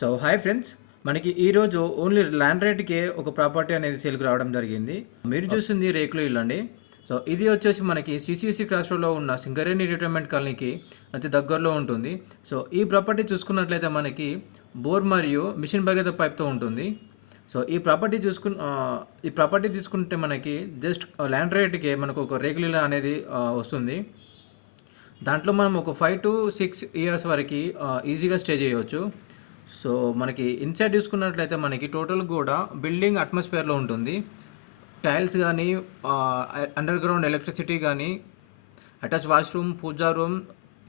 So hi friends. మనకి ఈరోజు only land రేట్కే ఒక ప్రాపర్టీ అనేది సేల్కి రావడం జరిగింది. మీరు చూస్తుంది రేకులు ఇల్లు అండి. సో ఇది వచ్చేసి మనకి సిసిసి క్రాస్ రోడ్లో ఉన్న సింగరేణి రిటైర్మెంట్ కాలనీకి అతి దగ్గరలో ఉంటుంది. సో ఈ ప్రాపర్టీ చూసుకున్నట్లయితే మనకి బోర్ మరియు మిషన్ భగీరథ పైప్తో ఉంటుంది. సో ఈ ప్రాపర్టీ చూసుకున్న ఆ, ఈ ప్రాపర్టీ తీసుకుంటే మనకి జస్ట్ ల్యాండ్ రేట్కే మనకు ఒక రేకులు ఇల్లు అనేది వస్తుంది. దాంట్లో మనం ఒక ఫైవ్ టు సిక్స్ ఇయర్స్ వరకు ఈజీగా స్టే చేయవచ్చు. సో మనకి ఇన్సైడ్ చూసుకున్నట్లయితే మనకి టోటల్ కూడా బిల్డింగ్ అట్మాస్ఫియర్లో ఉంటుంది. టైల్స్ కానీ అండర్ గ్రౌండ్ ఎలక్ట్రిసిటీ కానీ attach washroom pooja room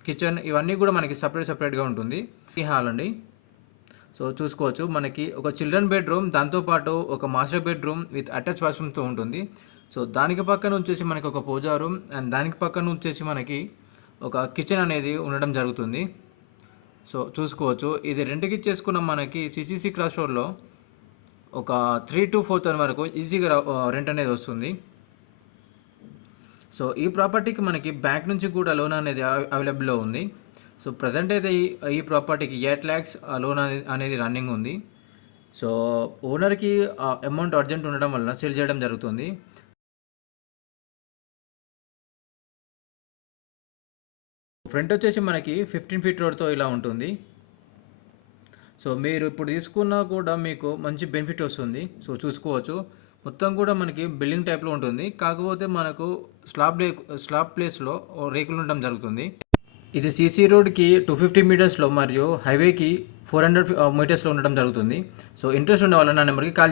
kitchen ఇవన్నీ కూడా మనకి సపరేట్ సపరేట్గా ఉంటుంది. ఈ హాల్ అండి. సో చూసుకోవచ్చు మనకి ఒక చిల్డ్రన్ బెడ్రూమ్ దాంతోపాటు ఒక మాస్టర్ బెడ్రూమ్ విత్ అటాచ్ వాష్రూమ్తో ఉంటుంది. సో దానికి పక్కన వచ్చేసి మనకి ఒక పూజా రూమ్ అండ్ దానికి పక్కన వచ్చేసి మనకి ఒక కిచెన్ అనేది ఉండడం జరుగుతుంది. సో చూసుకోవచ్చు. ఇది రెంట్కి చేసుకున్న మనకి సిసిసి క్రాస్ రోడ్లో ఒక త్రీ టు ఫోర్ థౌసండ్ వరకు ఈజీగా రెంట్ అనేది వస్తుంది. సో ఈ ప్రాపర్టీకి మనకి బ్యాంక్ నుంచి కూడా లోన్ అనేది అవైలబుల్లో ఉంది. సో ప్రజెంట్ అయితే ఈ ఈ ప్రాపర్టీకి ఎయిట్ ల్యాక్స్ లోన్ అనేది అనేది రన్నింగ్ ఉంది. సో ఓనర్కి అమౌంట్ అర్జెంట్ ఉండడం వలన సేల్ చేయడం జరుగుతుంది. ఫ్రంట్ వచ్చేసి మనకి ఫిఫ్టీన్ ఫీట్ రోడ్తో ఇలా ఉంటుంది. సో మీరు ఇప్పుడు తీసుకున్నా కూడా మీకు మంచి బెనిఫిట్ వస్తుంది. సో చూసుకోవచ్చు. మొత్తం కూడా మనకి బిల్డింగ్ టైప్లో ఉంటుంది. కాకపోతే మనకు స్లాబ్ డే స్లాబ్ ప్లేస్లో రేకులు ఉండడం జరుగుతుంది. ఇది సీసీ రోడ్కి టూ ఫిఫ్టీ మీటర్స్లో మరియు హైవేకి ఫోర్ హండ్రెడ్ మీటర్స్లో ఉండడం జరుగుతుంది. సో ఇంట్రెస్ట్ ఉండే వాళ్ళ నా నెంబర్కి కాల్